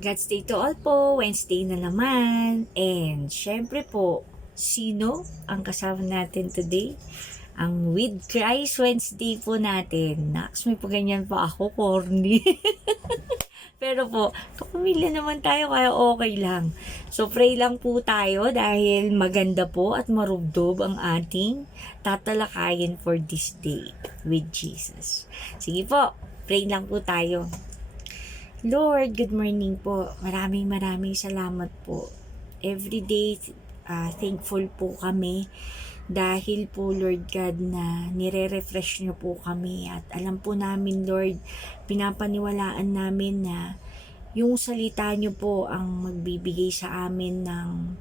God's Day to all po, Wednesday na naman. And syempre po, sino ang kasama natin today? Ang With Christ Wednesday po natin. Naks, may paganyan pa ako, corny. Pero po, kapamilya naman tayo kaya okay lang. So pray lang po tayo dahil maganda po at marubdob ang ating tatalakayin for this day with Jesus. Sige po, pray lang po tayo. Lord, good morning po. Maraming salamat po. Every day, thankful po kami dahil po, Lord God, na nire-refresh nyo po kami. At alam po namin, Lord, pinapaniwalaan namin na yung salita nyo po ang magbibigay sa amin ng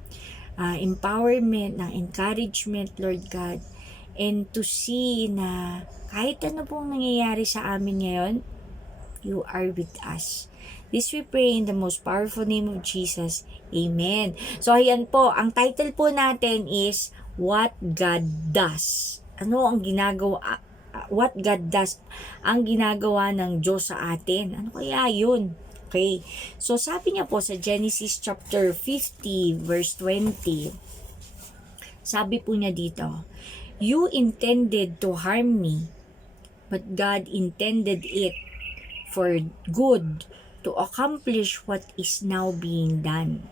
empowerment, ng encouragement, Lord God. And to see na kahit ano pong nangyayari sa amin ngayon, you are with us. This we pray in the most powerful name of Jesus. Amen. So ayan po, ang title po natin is What God Does. Ano ang ginagawa, what God does, ang ginagawa ng Diyos sa atin. Ano kaya yun? Okay. So sabi niya po sa Genesis chapter 50 verse 20, sabi po niya dito, You intended to harm me, but God intended it for good to accomplish what is now being done,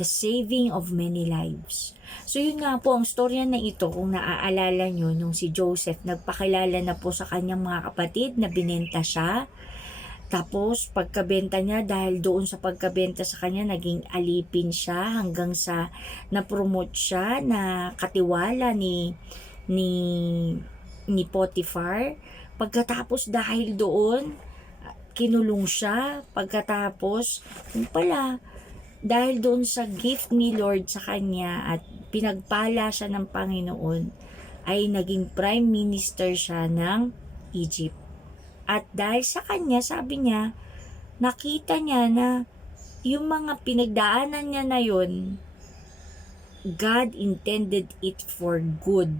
the saving of many lives. So yun nga po, ang storya na ito, kung naaalala nyo, nung si Joseph nagpakilala na po sa kanyang mga kapatid na binenta siya. Tapos pagkabenta niya, dahil doon sa pagkabenta sa kanya, naging alipin siya hanggang sa na-promote siya na katiwala ni Potiphar. Pagkatapos dahil doon, kinulong siya. Pagkatapos, yung pala, dahil doon sa gift ni Lord sa kanya at pinagpala siya ng Panginoon, ay naging prime minister siya ng Egypt. At dahil sa kanya, sabi niya, nakita niya na yung mga pinagdaanan niya na yun, God intended it for good.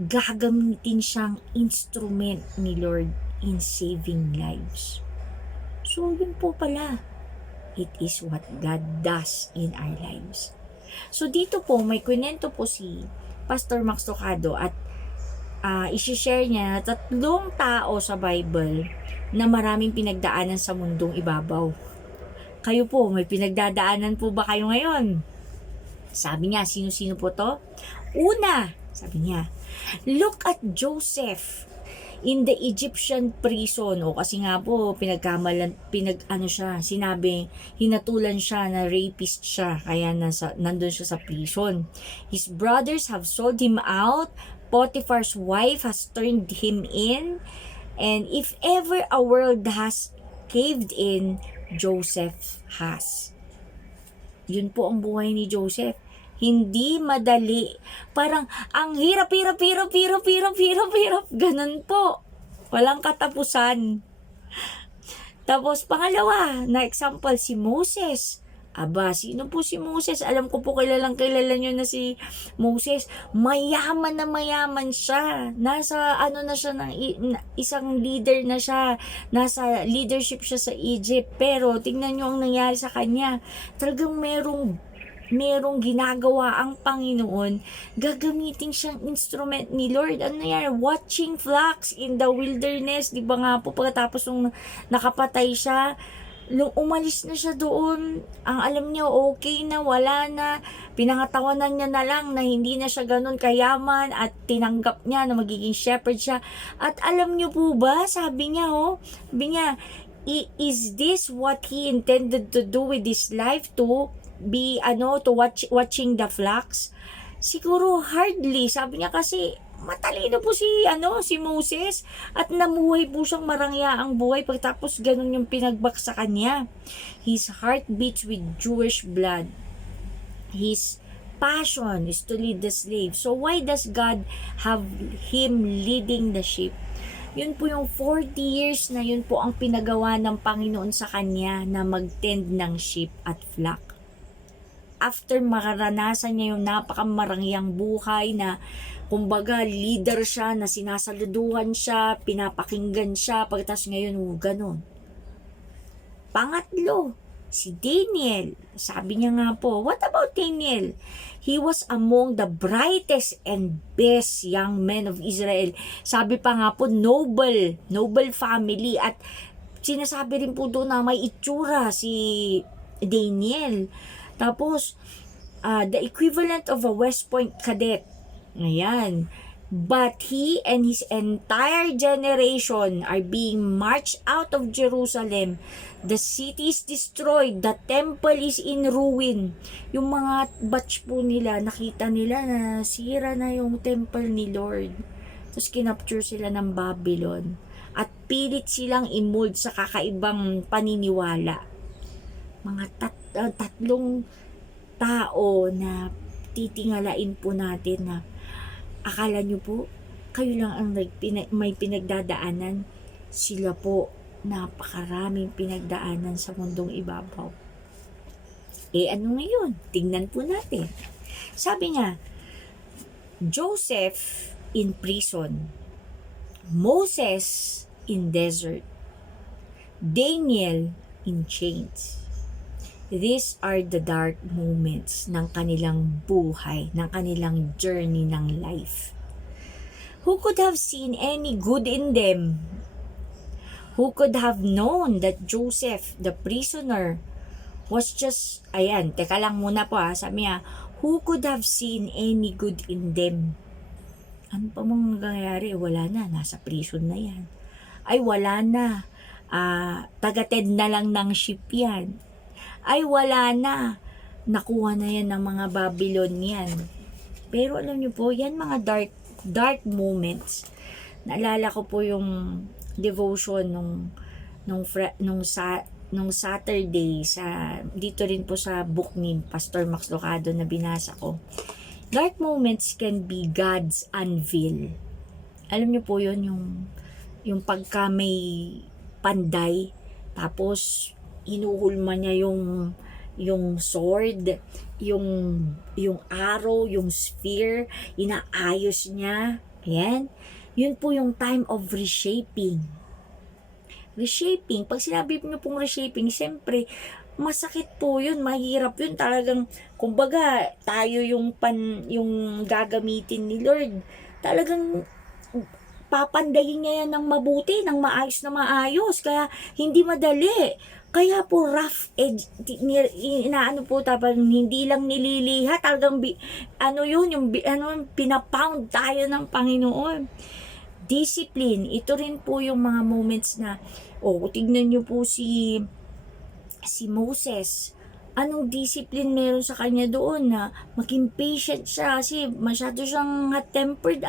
Gagamitin siyang instrument ni Lord in saving lives. So, yun po pala. It is what God does in our lives. So, dito po, may kwento po si Pastor Max Tocado at isi-share niya na 3 tao sa Bible na maraming pinagdaanan sa mundong ibabaw. Kayo po, may pinagdadaanan po ba kayo ngayon? Sabi niya, sino-sino po to? Una, sabi niya, look at Joseph in the Egyptian prison. O kasi nga po, sinabing hinatulan siya na rapist siya, kaya nandun siya sa prison. His brothers have sold him out. Potiphar's wife has turned him in. And if ever a world has caved in, Joseph has. Yun po ang buhay ni Joseph. Hindi madali. Parang, ang hirap. Ganun po. Walang katapusan. Tapos, pangalawa, na example, si Moses. Aba, sino po si Moses? Alam ko po kilala nyo na si Moses. Mayaman na mayaman siya. Nasa, na siya, isang leader na siya. Nasa leadership siya sa Egypt. Pero, tingnan nyo ang nangyari sa kanya. Talagang merong ginagawa ang Panginoon, gagamitin siyang instrument ni Lord. Ano yan? Watching flocks in the wilderness. Di ba nga po, pagkatapos nung nakapatay siya, umalis na siya doon. Ang alam niya, okay na, wala na. Pinangatawanan niya na lang na hindi na siya ganun kayaman at tinanggap niya na magiging shepherd siya. At alam niyo po ba, sabi niya, is this what he intended to do with his life to watching the flocks? Siguro hardly. Sabi niya kasi matalino po si Moses at namuhay po siyang marangyaang buhay pagtapos ganun yung pinagbaksa kanya. His heart beats with Jewish blood. His passion is to lead the slave. So why does God have him leading the sheep? Yun po yung 40 years na yun po ang pinagawa ng Panginoon sa kanya na mag-tend ng sheep at flock. After makaranasan niya yung napakamarangyang buhay na kumbaga leader siya, na sinasaluduhan siya, pinapakinggan siya, pagkatapos ngayon ganun. Pangatlo, si Daniel. Sabi niya nga po, what about Daniel? He was among the brightest and best young men of Israel. Sabi pa nga po, noble family. At sinasabi rin po doon na may itsura si Daniel. Tapos, the equivalent of a West Point cadet. Ayan. But he and his entire generation are being marched out of Jerusalem. The city is destroyed. The temple is in ruin. Yung mga batch po nila, nakita nila na sira na yung temple ni Lord. Tapos kinapture sila ng Babylon. At pilit silang imold sa kakaibang paniniwala. Mga tatlong tao na titingalain po natin na akala nyo po, kayo lang ang may pinagdadaanan. Sila po, napakaraming pinagdaanan sa mundong ibabaw. Ano ngayon? Tingnan po natin. Sabi niya, Joseph in prison, Moses in desert, Daniel in chains. These are the dark moments ng kanilang buhay, ng kanilang journey ng life. Who could have seen any good in them? Who could have known that Joseph, the prisoner, was just, teka lang muna po sabi niya, who could have seen any good in them? Ano pa mong nangyayari? Wala na, nasa prison na yan. Ay, wala na. Tagatid na lang ng ship yan. Ay, wala na. Nakuha na yan ng mga Babylonian. Pero alam niyo po, yan mga dark moments. Naalala ko po yung devotion nung Saturday dito rin po sa book ni Pastor Max Lucado na binasa ko. Dark moments can be God's unveil. Alam niyo po yun, yung pagka may panday, tapos inuhulma niya yung sword, yung arrow, yung spear, inaayos niya. Ayan. Yun po yung time of reshaping. Reshaping, pag sinabi niyo pong reshaping, siyempre, masakit po yun, mahirap yun. Talagang, kumbaga, tayo yung gagamitin ni Lord. Talagang, papandayin niya yan ng mabuti, ng maayos na maayos. Kaya, hindi madali. Kaya po, rough edge, inaano po, tapos hindi lang nililiha, talagang, pinapound tayo ng Panginoon. Discipline, ito rin po yung mga moments na, tignan niyo po si Moses. Anong discipline meron sa kanya doon na maging patient siya kasi masyado siyang hot-tempered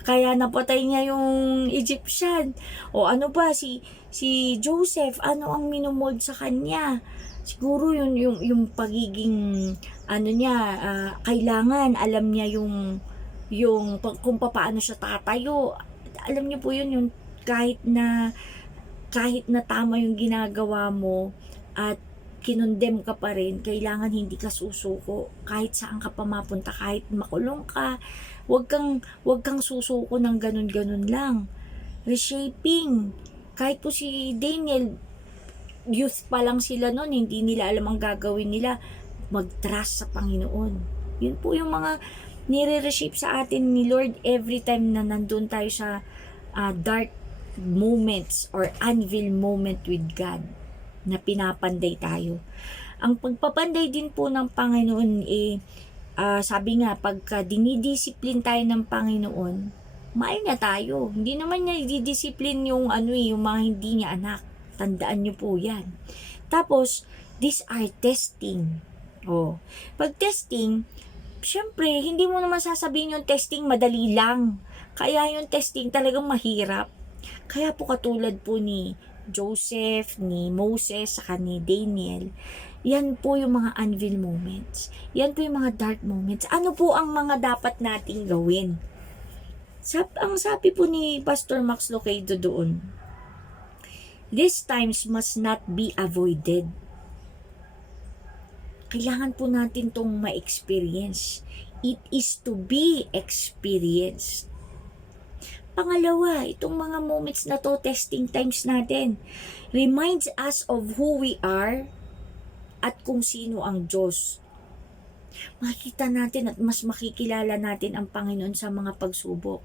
kaya napatay niya yung Egyptian. O ano ba si Joseph, ano ang minomold sa kanya? Siguro yung pagiging niya, kailangan alam niya yung kung paano siya tatayo. Alam niyo po yun, yung kahit na tama yung ginagawa mo at kinondem ka pa rin, kailangan hindi ka susuko. Kahit saan ka pa mapunta, kahit makulong ka, wag kang susuko ng ganun-ganun lang. Reshaping. Kahit po si Daniel, youth pa lang sila noon, hindi nila alam ang gagawin nila. Mag-trust sa Panginoon. Yun po yung mga nire-reshape sa atin ni Lord every time na nandun tayo sa dark moments or unveil moment with God na pinapanday tayo. Ang pagpapanday din po ng Panginoon sabi nga, pagka dinidisiplin tayo ng Panginoon, maay na tayo. Hindi naman niya didisiplin yung mga hindi niya anak. Tandaan niyo po yan. Tapos, these are testing. Pag testing, syempre, hindi mo naman sasabihin yung testing madali lang. Kaya yung testing talagang mahirap. Kaya po katulad po ni Joseph, ni Moses, saka ni Daniel, yan po yung mga unveil moments. Yan po yung mga dark moments. Ano po ang mga dapat nating gawin? Ang sabi po ni Pastor Max Lucado doon, these times must not be avoided. Kailangan po natin tong ma-experience. It is to be experienced. Pangalawa, itong mga moments na to, testing times natin, reminds us of who we are at kung sino ang Diyos. Makikita natin at mas makikilala natin ang Panginoon sa mga pagsubok.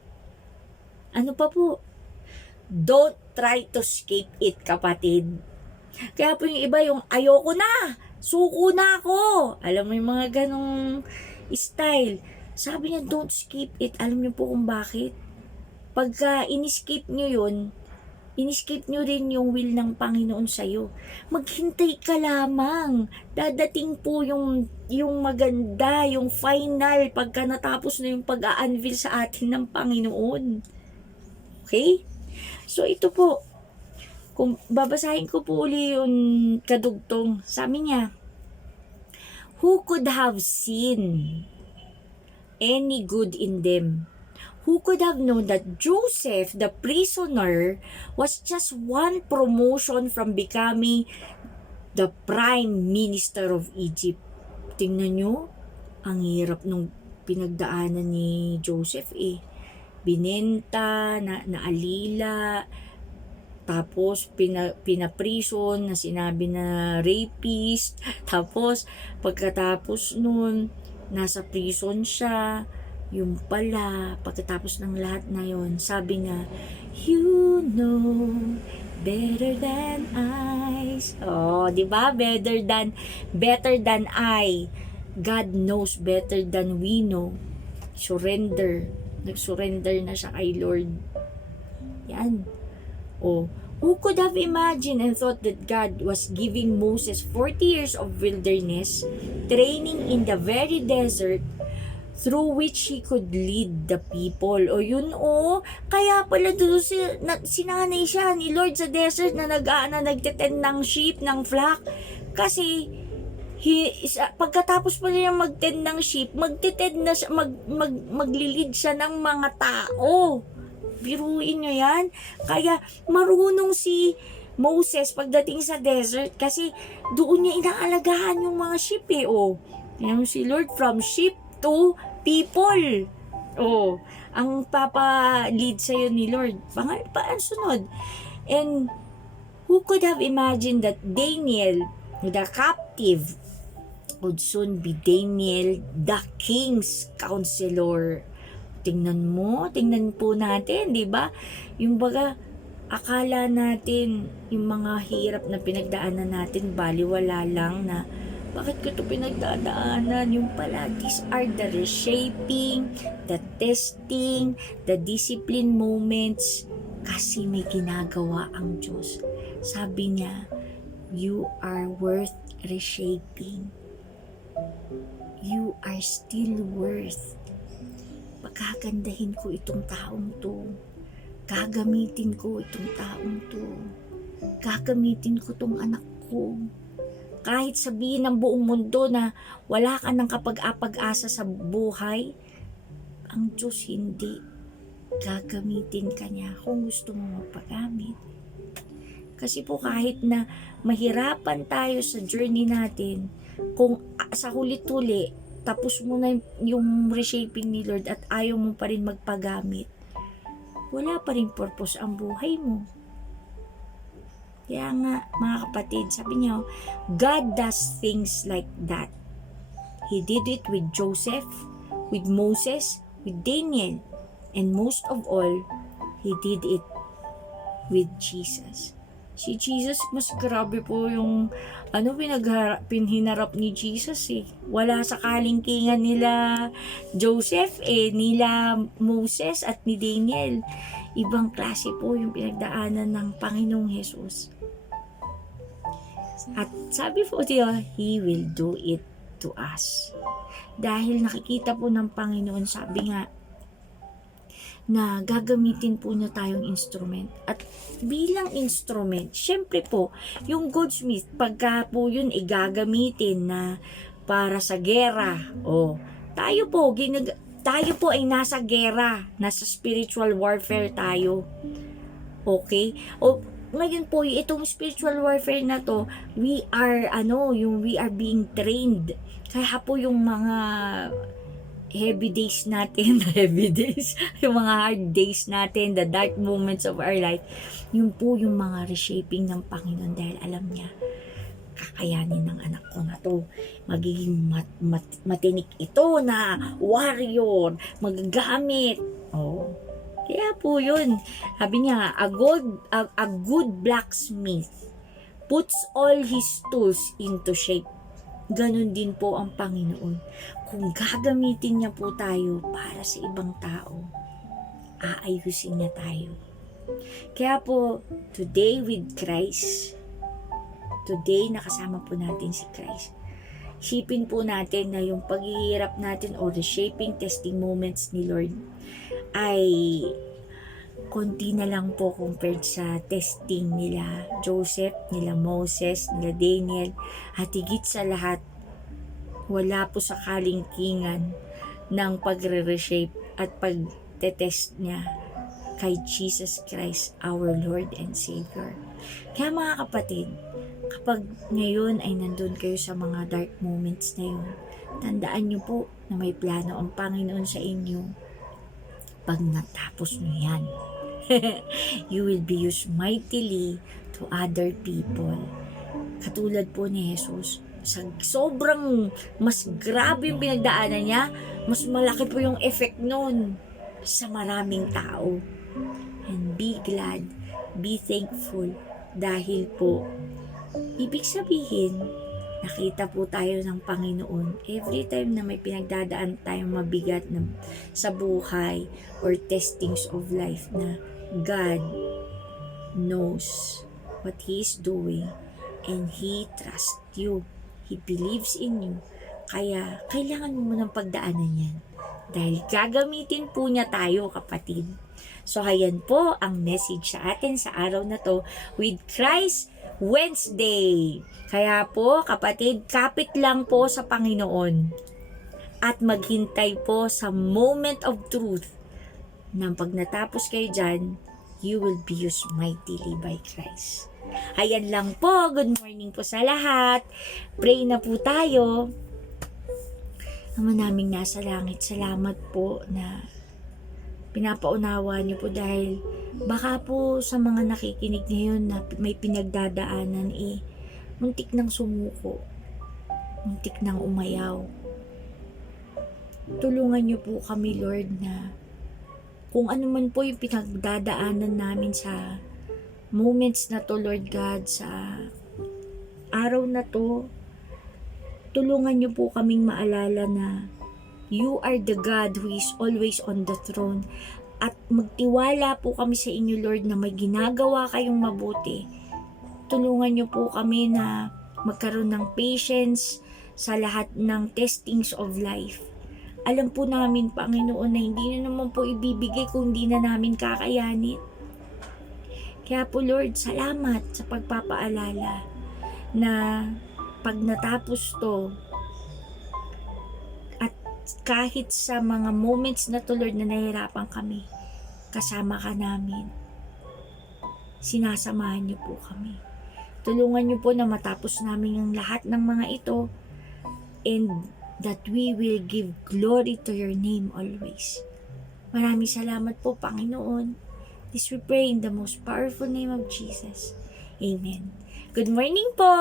Ano pa po? Don't try to escape it, kapatid. Kaya po yung iba, yung ayoko na, suko na ako. Alam mo yung mga ganong style. Sabi niya, don't escape it. Alam niyo po kung bakit? Pagka in-escape nyo yun, in-escape nyo rin yung will ng Panginoon sa'yo. Maghintay ka lamang. Dadating po yung maganda, yung final, pagka natapos na yung pag-a-unveil sa atin ng Panginoon. Okay? So ito po, kung babasahin ko po uli yung kadugtong, sabi niya, who could have seen any good in them? Who could have known that Joseph, the prisoner, was just one promotion from becoming the prime minister of Egypt? Tingnan nyo, ang hirap nung pinagdaanan ni Joseph Binenta, naalila, tapos pinaprison na sinabi na rapist, tapos pagkatapos nun, nasa prison siya. Yung pala, pagkatapos ng lahat na yon, sabi niya, you know better than I. Oh, di ba? Better than I. God knows better than we know. Surrender. Nag-surrender na siya kay Lord. Yan. Oh, who could have imagined and thought that God was giving Moses 40 years of wilderness training in the very desert through which he could lead the people. O yun kaya pala doon sinanay siya ni Lord sa desert na nagtitend ng sheep, ng flock. Kasi pagkatapos pa niya magtend ng sheep, magtitend na siya, maglilid siya ng mga tao. Biruin nyo yan. Kaya marunong si Moses pagdating sa desert kasi doon niya inaalagaan yung mga sheep Yan si Lord, from sheep to people. Ang papa-lead sa'yo ni Lord. Sunod. And who could have imagined that Daniel, the captive, would soon be Daniel, the king's counselor. Tingnan po natin, di ba? Yung baga, akala natin, yung mga hirap na pinagdaanan natin, baliwala lang na bakit ko ito pinagdadaanan? Yung pala, these are the reshaping, the testing, the discipline moments kasi may ginagawa ang Diyos. Sabi niya, you are worth reshaping. You are still worth. Pagkagandahin ko itong taong to. Gagamitin ko itong taong to. Gagamitin ko itong anak ko. Kahit sabihin ng buong mundo na wala ka ng kapag-apag-asa sa buhay, ang Diyos hindi. Gagamitin ka niya kung gusto mo magpagamit. Kasi po kahit na mahirapan tayo sa journey natin, kung sa huli-huli, tapos mo na yung reshaping ni Lord at ayaw mo pa rin magpagamit, wala pa rin purpose ang buhay mo. Kaya nga, mga kapatid, sabi niya, God does things like that. He did it with Joseph, with Moses, with Daniel, and most of all, He did it with Jesus. Si Jesus, mas grabe po yung hinarap ni Jesus Wala sa kalingkingan nila Joseph nila Moses at ni Daniel. Ibang klase po yung pinagdaanan ng Panginoong Jesus. At sabi po niya, He will do it to us. Dahil nakikita po ng Panginoon, sabi nga, na gagamitin po na tayong instrument. At bilang instrument, syempre po, yung goldsmith, pagka po yun gagamitin na para sa gera, tayo po ay nasa gera, nasa spiritual warfare tayo. Okay? Ngayon po, itong spiritual warfare na to, we are being trained. Kaya po yung mga heavy days natin, heavy days, yung mga hard days natin, the dark moments of our life, yun po yung mga reshaping ng Panginoon dahil alam niya, kakayanin ng anak ko na to. Magiging matinik ito na warrior, magagamit. Oh. Kaya po yun. Sabi niya, a good blacksmith puts all his tools into shape. Ganon din po ang Panginoon. Kung gagamitin niya po tayo para sa ibang tao, aayusin niya tayo. Kaya po, today with Christ, today nakasama po natin si Christ. Shaping po natin na yung paghihirap natin o reshaping testing moments ni Lord ay konti na lang po compared sa testing nila Joseph, nila Moses, nila Daniel, at higit sa lahat, wala po sa kalingkingan ng pagre-reshape at pag-test niya kay Jesus Christ, our Lord and Savior. Kaya mga kapatid, kapag ngayon ay nandun kayo sa mga dark moments na yun, tandaan nyo po na may plano ang Panginoon sa inyo. Pag natapos nyo yan, you will be used mightily to other people. Katulad po ni Jesus, sobrang mas grabe yung pinagdaanan niya, mas malaki po yung effect nun sa maraming tao. And be glad, be thankful, dahil po, ibig sabihin, nakita po tayo ng Panginoon every time na may pinagdadaan tayong mabigat na sa buhay or testings of life, na God knows what He is doing and He trusts you. He believes in you. Kaya kailangan mo ng pagdaanan yan. Dahil gagamitin po niya tayo, kapatid. So, ayan po ang message sa atin sa araw na to with Christ Wednesday. Kaya po, kapatid, kapit lang po sa Panginoon at maghintay po sa moment of truth na pag natapos kayo dyan, you will be used mightily by Christ. Ayan lang po. Good morning po sa lahat. Pray na po tayo. Ama naming nasa langit, salamat po na pinapaunawa niyo po, dahil baka po sa mga nakikinig ngayon na may pinagdadaanan, muntik nang sumuko, muntik nang umayaw. Tulungan niyo po kami, Lord, na kung ano man po yung pinagdadaanan namin sa moments na to, Lord God, sa araw na to, tulungan niyo po kaming maalala na You are the God who is always on the throne. At magtiwala po kami sa inyo, Lord, na may ginagawa kayong mabuti. Tulungan niyo po kami na magkaroon ng patience sa lahat ng testings of life. Alam po namin, Panginoon, na hindi na naman po ibibigay kung hindi na namin kakayanin. Kaya po, Lord, salamat sa pagpapaalala na pag natapos to, kahit sa mga moments na to, Lord, na nahihirapan kami, kasama ka namin. Sinasamahan niyo po kami. Tulungan niyo po na matapos namin ang lahat ng mga ito, and that we will give glory to your name always. Maraming salamat po, Panginoon. This we pray in the most powerful name of Jesus. Amen. Good morning po!